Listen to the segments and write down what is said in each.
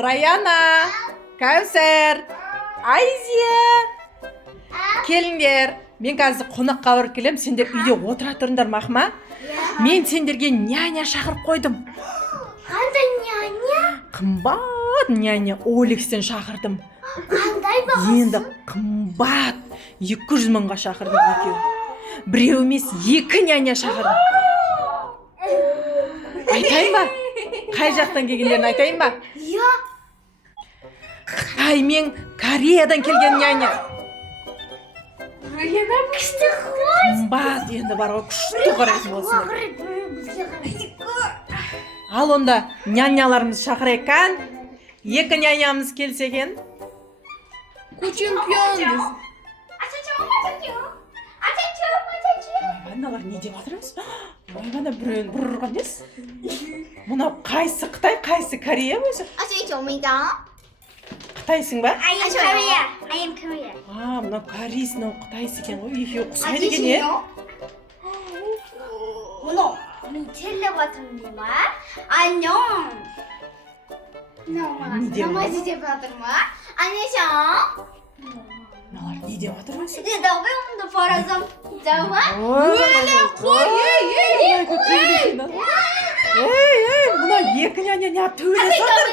Rayana, Kevser, Ayziya. Келіңдер. Мен қазір қонаққа барып келем. Сендер үйде отыра тұрыңдар мақма. Мен сендерге няня шақырып қойдым. Қандай няня? Қымбат няня Оликстен шақырдым. Қандай бағасы? Енді қымбат 200 мыңға шақырдым екеуін. Біреу емес 2 няня шақырдым. Айтайын ба? Қай жақтан келгендерін айтайын ба? Иә. Қытай мен Кореядан келген няня. Күшті ғой. Қымбат енді бар ғой, күшті қарайтын болсын. Ал онда няняларымыз шақырайық қан. 2 нянямыз келсе екен. Чемпионбыз. Аналар не деп жатыр емес? Ойбана біреуін бұрырған емес. Мынау қайсы Қытай, қайсы Корея өзі? Қытайсың ба? I am Korea. Мынау Корейс, мынау Қытайсы екен ғой. Екеуі ұқсайды екен, е? Мұны телеп жатырмын ма? Ан녕. Не деп Намаз жатыр? деп жатыр ма? Аннешон. Мыналар не деп жатыр өзі? Давай онда фаразам. Давай. Мына 2 няня неғып төбелесіп жатыр?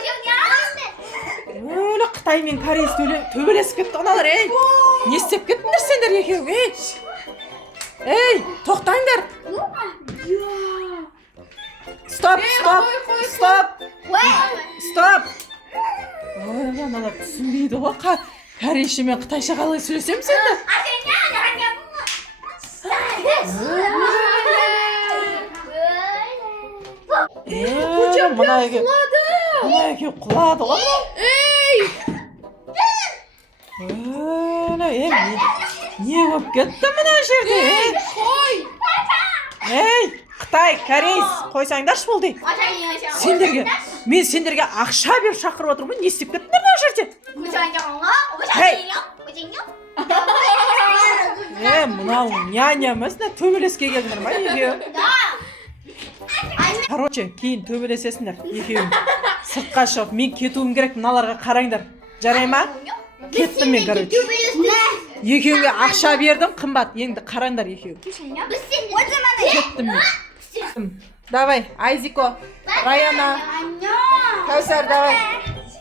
Өлі Қытай мен Корейс төбелесіп кетті аналар, ей! Не істеп кеттіңдер сендер екеуі, ей! Ей, тоқтаңдар! Стоп! Ой, аналар түсінбейді ғой, корейше мен қытайша қалай сөйлесем сендер? Мына екеу құлады ғой. Не болып кетті мына жерде? Ей, Қытай, Корейс, қойсаңдаршы болды. Мен сендерге ақша беріп шақырып отырмын, не істеп кеттіңдер мына жерде? Мынау няня емес, төбелеске келдіңдер ма екеуі? Короче, кейін төбелесесіңдер екеуің. Сыртқа шығып, мен кетуім керек, мыналарға қараңдар. Жарай ма? Кеттім мен, короче. Екеуіңге ақша бердім, қымбат. Енді қараңдар екеуің. Кеттім мен. Давай, Айзико, Раяна, Кәусар, давай.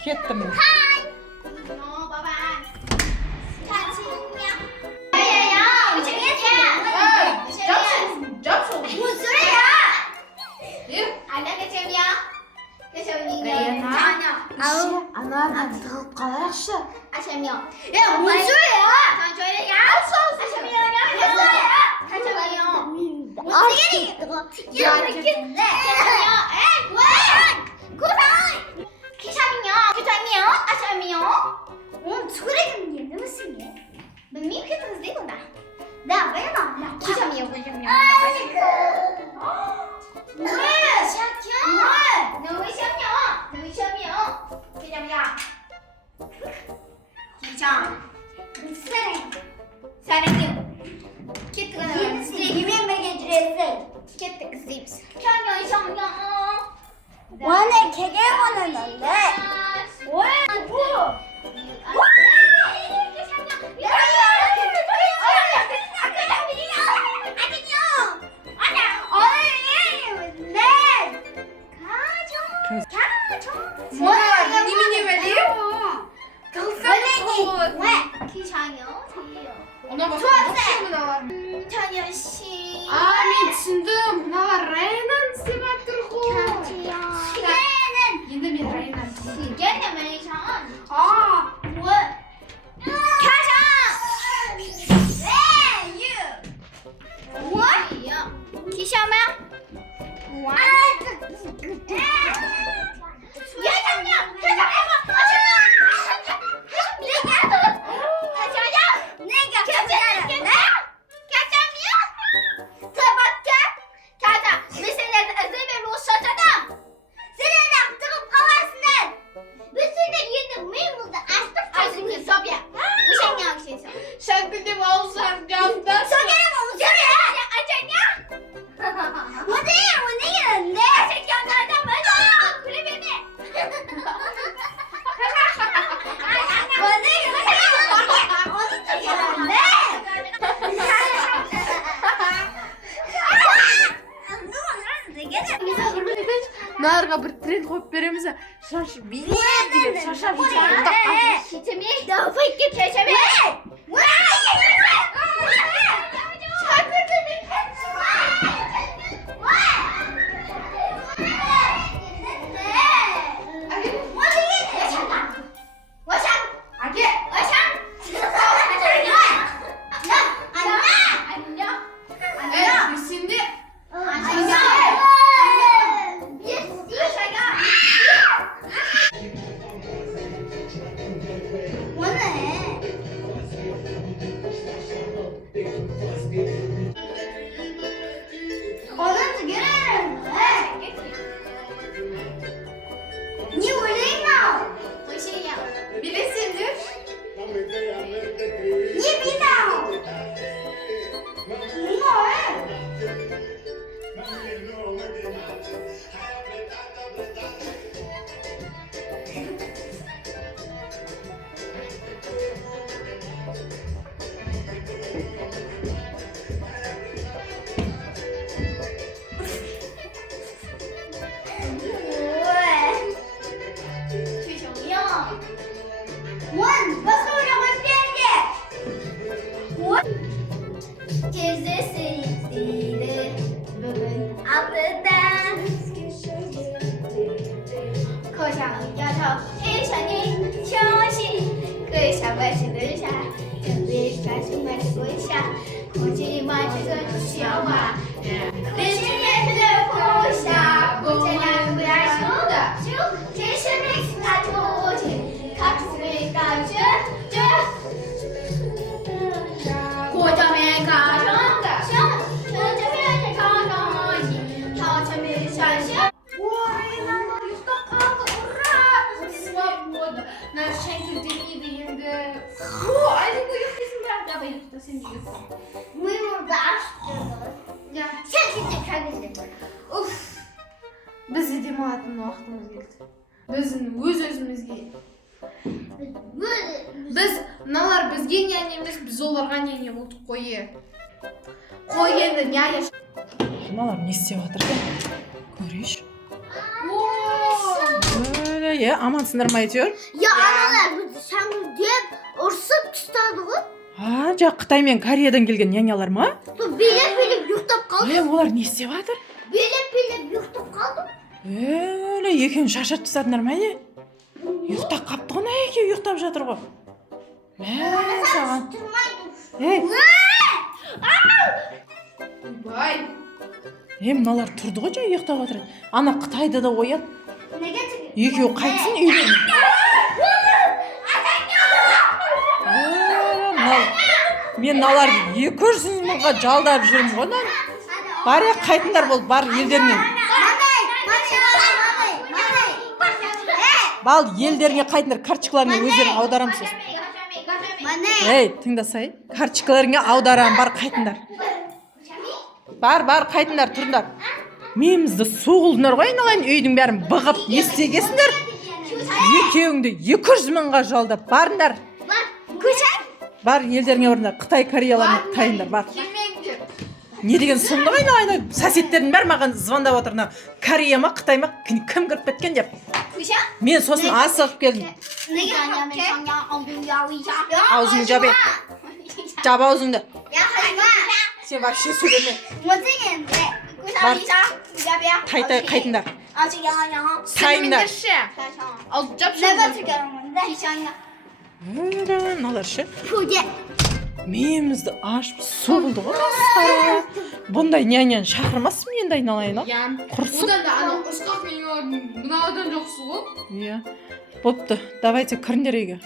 Кеттім мен. Аналарға тығылып қалайықшы. Мұн сөйле! 오늘 개개원은 뭔데? мыналарга бир тренд коюп беребиз да. Шаш билет, шаша билет. Давай кетчеме. Şimdi bilesindir. Наш шенкер денейді енді. Айдың бұл ұйықтайсың ба? Я ұйықта, сен де ұйықта. Уф, біз де демалатын уақытымыз келді. Біздің өз-өзімізге. Біз, мыналар бізге няня емес, біз оларға няня болдық қойы. Қой енді няня. Мыналар не істеп жатыр екен? Көрейінші. Амансыңдар ма әйтеуір? Ұрсып тастады ғой. Жақ Қытай мен Кореядан келген нянялар ма? Билеп ұйықтап қалды. Олар не істеп жатыр? Билеп ұйықтап қалды. Екеуін шаршатып тастадыңдар ма? Ұйықтап қапты ғой, екеуі ұйықтап жатыр ғой. Саған. Бай. Мыналар тұрды ғой, жай ұйықтап жатыр. Ана Қытайды да оят. Екеуі қайтсын үйден. Мен налар 200 мыңға жалдап жүрмін ғой. Бар қайтындар болып, бар елдеріне. Бал елдеріне қайтындар, карточкаларына өздерің аударамсыз. Тыңдасай, карточкаларыңа аударам, бар қайтындар. Бар қайтындар, тұрындар. Мемізді соғылдыңдар ғой, айналайын, үйдің бәрін бұғып естегесіңдер. Екеуіңді 200 мыңға жалдап барыңдар. Бар елдеріңе барыңдар, Қытай, Кореяларына тайындар, бар. Не деген сұмды ғой, айналайын, соседтердің бәрі маған звондап отыр. Корея ма, Қытай ма, кім кіріп кеткен деп. Мен сосын асығып келдім. Аузыңды жабе. Жаб аузыңды. Сен вообще сөйлеме. Бар. Тай қайтыңдар. Тайындар. Алып жап Налар ше. Миымызды ашып соғылды ғой. Бұндай няняны шақырмасын енді айналайын. Құрсын. Бұдан да ана ұшқақ менің мынаудан жоқсы ғой. Бопты, давайте кіріңдер үйге.